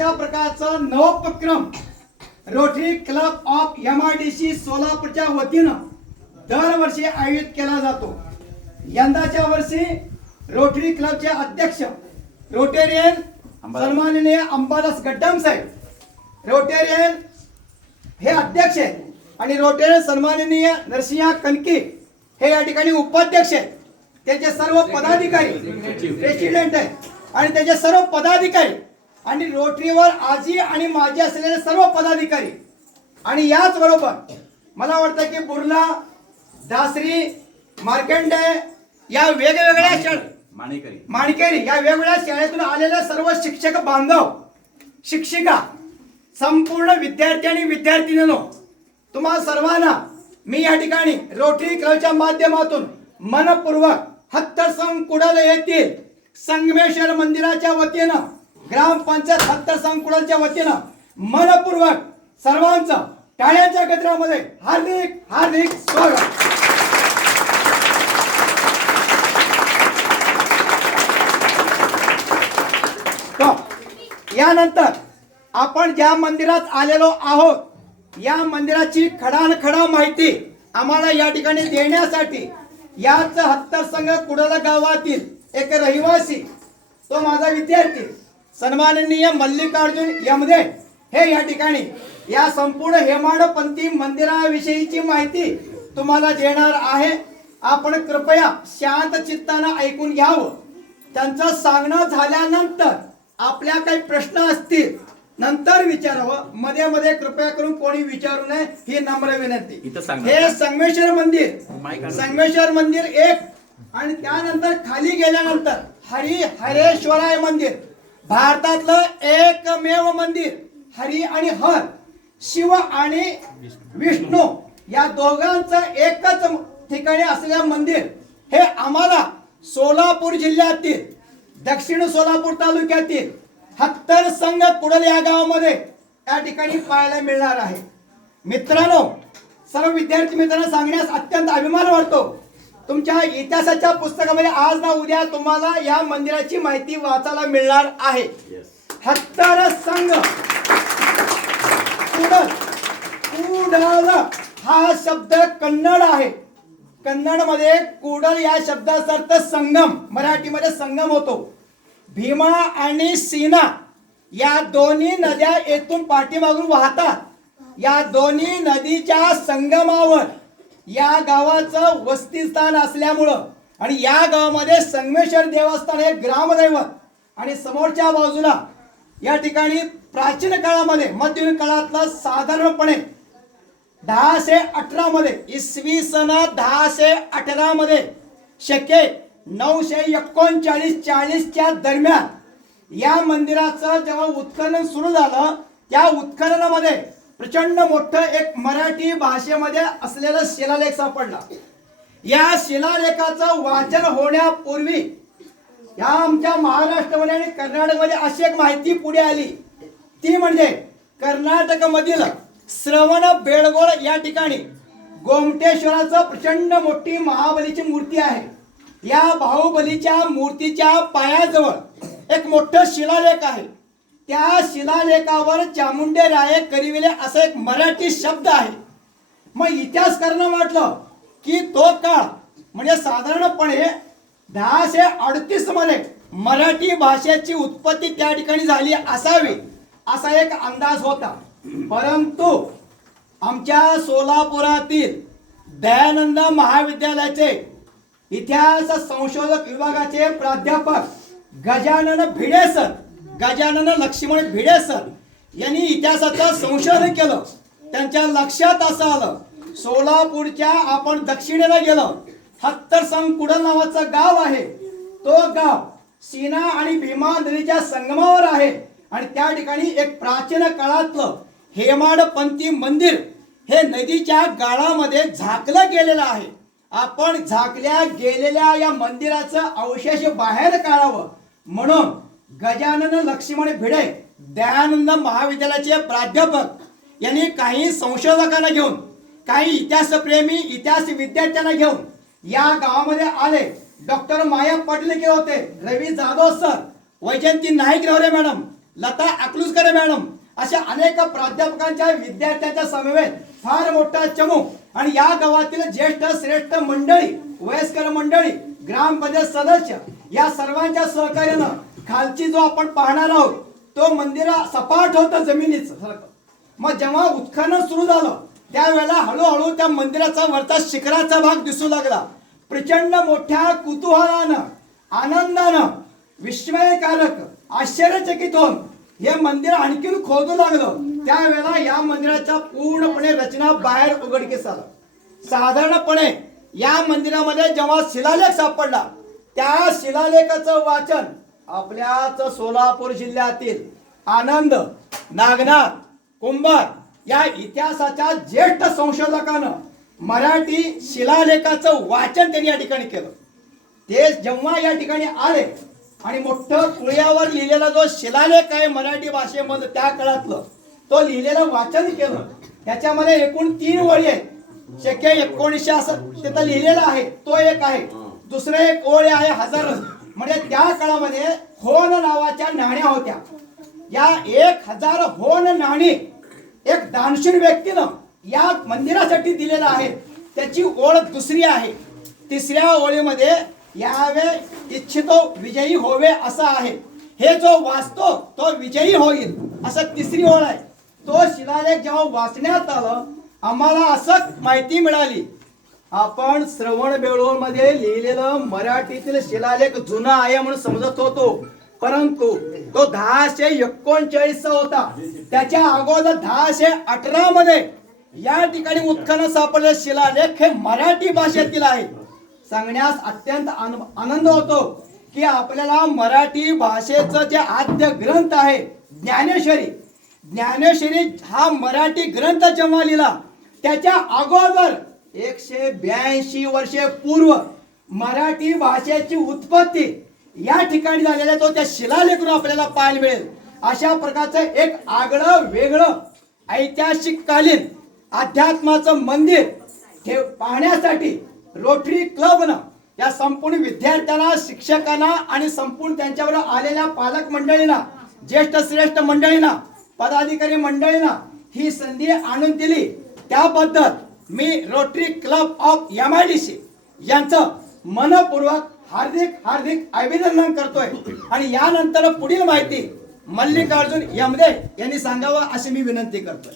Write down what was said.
अशा प्रकारचा नवोपक्रम रोटरी क्लब ऑफ MIDC सोलापूरच्या वतीनं दरवर्षी आयोजित केला जातो। यंदाच्या वर्षी रोटरी क्लबचे अध्यक्ष रोटेरियन सन्माननीय अंबादास गड्डम साहेब, रोटेरियन हे अध्यक्ष आहेत आणि रोटेरियन सन्माननीय नरसिंह कनकी हे या ठिकाणी उपाध्यक्ष आहेत। त्याचे सर्व पदाधिकारी प्रेसिडेंट आहेत आणि त्याचे सर्व पदाधिकारी आणि रोटरीवर आजी आणि माजी असलेले सर्व पदाधिकारी आणि याच बरोबर मला वाटतं की बुर्ला, दासरी, मार्कंडे या वेगवेगळ्या शाळा, माणिकेरी या वेगवेगळ्या शाळेतून आलेले सर्व शिक्षक बांधव, शिक्षिका, संपूर्ण विद्यार्थी आणि विद्यार्थिनींनो, तुम्हा सर्वांना मी या ठिकाणी रोटरी क्लबच्या माध्यमातून मनपूर्वक हत्तरसंग कुडाल येथील संगमेश्वर मंदिराच्या वतीनं, ग्रामपंचायत हत्तरसंग कुडालच्या वतीनं मनपूर्वक सर्वांचं टाळ्यांच्या गजरामध्ये हार्दिक हार्दिक स्वागत। यानंतर आपण ज्या मंदिरात आलेलो आहोत, या मंदिराची खडानखडा माहिती आम्हाला या ठिकाणी देण्यासाठी याच हत्तरसंग कुडाल गावातील एक रहिवासी, तो माझा विद्यार्थी सन्माननीय मल्लिकार्जुन यमदे हे या ठिकाणी या संपूर्ण हेमाडपंथी मंदिराविषयीची माहिती तुम्हाला देणार आहे। आपण कृपया शांत चित्ताने ऐकून घ्यावं। त्यांचं सांगणं झाल्यानंतर आपल्या काही प्रश्न असतील नंतर विचारावं, मध्ये मध्ये कृपया करून कोणी विचारू नये ही नम्र विनंती। हे संगमेश्वर मंदिर एक आणि त्यानंतर खाली गेल्यानंतर हरेश्वराय मंदिर, भारतातलं एकमेव मंदिर हरी आणि हर, शिव आणि विष्णू या दोघांचं एकच ठिकाणी असलेलं मंदिर हे आम्हाला सोलापूर जिल्ह्यातील दक्षिण सोलापूर तालुक्यातील हत्तरसंग कुडाल या गावामध्ये या ठिकाणी पाहायला मिळणार आहे। मित्रांनो, सर्व विद्यार्थी मित्रांना सांगण्यास अत्यंत अभिमान वाटतो, तुमच्या इतिहासाच्या पुस्तकामध्ये आज ना उद्या तुम्हाला या मंदिराची माहिती वाचायला मिळणार आहे। हत्तरसंग कुडाल हा शब्द कन्नड आहे। कन्नड मध्ये कुडाल या शब्दाचा अर्थ संगम, मराठीमध्ये संगम होतो। भीमा आणि सीना या दोन्ही नद्या येथून पाठीमागून वाहतात। या दोन्ही नदीच्या संगमावर या गावाचं वस्तीस्थान असल्यामुळं आणि या गावामध्ये संगमेश्वर देवस्थान हे ग्रामदैवत आणि समोरच्या बाजूला या ठिकाणी प्राचीन काळामध्ये मध्ययुगीन काळातलं साधारणपणे 1018 मध्ये इसवी सन 1018 मध्ये शके 939-40 च्या दरम्यान या मंदिराचं जेव्हा उत्खनन सुरू झालं, त्या उत्खननामध्ये प्रचंड मोठं एक मराठी भाषेमध्ये असलेला शिलालेख सापडला। या शिलालेखाचं वाचन होण्यापूर्वी या आमच्या महाराष्ट्रामध्ये आणि कर्नाटकमध्ये अशी एक माहिती पुढे आली, ती म्हणजे कर्नाटकमधील श्रवण बेळगोळ या ठिकाणी गोमटेश्वराचं प्रचंड मोठी महाबलीची मूर्ती आहे। या बाहुबलीच्या मूर्तीच्या पायाजवळ एक मोठं शिलालेख आहे। त्या शिलालेखावर चामुंडेराये करिविले असा एक मराठी शब्द आहे। मग इतिहासकारांना वाटलं की तो काळ म्हणजे साधारणपणे 1038 मध्ये मराठी भाषेची उत्पत्ती त्या ठिकाणी झाली असावी असा एक अंदाज होता। परंतु आमच्या सोलापुरातील दयानंद महाविद्यालयाचे इतिहास संशोधक विभागाचे प्राध्यापक गजानन भिडे सर, गजानन लक्ष्मण भिडे सर यांनी इतिहासाचं संशोधन केलं। त्यांच्या लक्षात असं आलं, सोलापूरच्या आपण दक्षिणेला गेलो, हत्तरसंग कुडाल नावाचं गाव आहे। तो गाव सीना आणि भीमा नदीच्या संगमावर आहे आणि त्या ठिकाणी एक प्राचीन काळातलं हेमाडपंथी मंदिर हे नदीच्या गाळामध्ये झाकलं गेलेलं आहे। आपण झाकल्या गेलेल्या या मंदिराचं अवशेष बाहेर काढावं म्हणून गजानन लक्ष्मण भिडे दयानंद महाविद्यालयाचे प्राध्यापक यांनी काही संशोधकांना घेऊन, काही इतिहासप्रेमी इतिहास विद्यार्थ्यांना घेऊन या गावामध्ये आले। डॉक्टर माया पाटील के होते, Ravi Jadhav sir, Vaijayanti Naik Ravare madam, Lata Akalujkar madam अशा अनेक प्राध्यापकांच्या विद्यार्थ्यांच्या समवेत फार मोठा चमू आणि या गावातील ज्येष्ठ श्रेष्ठ मंडळी, वयस्कर मंडळी, ग्रामपंचायत सदस्य या सर्वांच्या सहकार्यानं खालची जो आपण पाहणार आहोत तो मंदिर सपाट होतं जमिनीचं. मग जेव्हा उत्खनन सुरू झालं त्यावेळेला हळूहळू त्या मंदिराचा वरचा शिखराचा भाग दिसू लागला. प्रचंड मोठ्या कुतूहलानं, आनंदानं, विस्मयकारक, आश्चर्यचकित होऊन हे मंदिर आणखीन खोदू लागलं. त्यावेळेला या मंदिराच्या पूर्णपणे रचना बाहेर उघडकीस आला. साधारणपणे या मंदिरामध्ये जेव्हा शिलालेख सापडला त्या शिलालेखाचं वाचन आपल्याच सोलापूर जिल्ह्यातील आनंद, नागनाथ, कुंभार या इतिहासाच्या ज्येष्ठ संशोधकानं मराठी शिलालेखाचं वाचन त्यांनी या ठिकाणी केलं. ते जेव्हा या ठिकाणी आले आणि मोठं तुळयावर लिहिलेला जो शिलालेख आहे मराठी भाषेमध्ये त्या काळातलं तो लिहिलेलं वाचन केलं. त्याच्यामध्ये एकूण 3 वळी आहेत. शक्य 1900 असं तिथं लिहिलेलं आहे तो एक आहे. दुसरं एक ओळ आहे 1000. म्हणजे त्या काळामध्ये होन नावाच्या नाण्या होत्या. या 1000 होन नाणी एक दानशूर व्यक्तीनं या मंदिरासाठी दिलेलं आहे. त्याची ओळ दुसरी आहे. तिसऱ्या ओळीमध्ये यावे इच्छितो विजयी होवे असं आहे. हे जो वाचतो तो विजयी होईल असं तिसरी ओळ आहे. तो शिलालेख जेव्हा वाचण्यात आलं आम्हाला असं माहिती मिळाली आपण श्रवणबेळगोळ मध्ये लिहिलेलं मराठीतील शिलालेख जुना आहे म्हणून समजत होतो, परंतु तो 1049 होता. त्याच्या अगोदर 1018 मध्ये या ठिकाणी उत्खनन सापडलेले शिलालेख हे मराठी भाषेतील आहे. सांगण्यास अत्यंत आनंद होतो की आपल्याला मराठी भाषेचं जे आद्य ग्रंथ आहे ज्ञानेश्वरी हा मराठी ग्रंथ जेव्हा लिहिला त्याच्या अगोदर 182 वर्षे पूर्व मराठी भाषेची उत्पत्ती या ठिकाणी झालेला तो त्या शिलालेखातून आपल्याला पाहायला मिळेल. अशा प्रकारचं एक आगळं वेगळं ऐतिहासिक कालीन अध्यात्माचं मंदिर हे पाहण्यासाठी रोटरी क्लबनं या संपूर्ण विद्यार्थ्यांना, शिक्षकांना आणि संपूर्ण त्यांच्याबरोबर आलेल्या पालक मंडळींना, ज्येष्ठ श्रेष्ठ मंडळींना, पदाधिकारी मंडळींना ही संधी आणून दिली. त्याबद्दल मी रोटरी क्लब ऑफ MIDC यांचं मनपूर्वक हार्दिक अभिनंदन करतोय. आणि यानंतर पुढील माहिती मल्लिकार्जुन यमदे यांनी सांगावं अशी मी विनंती करतोय.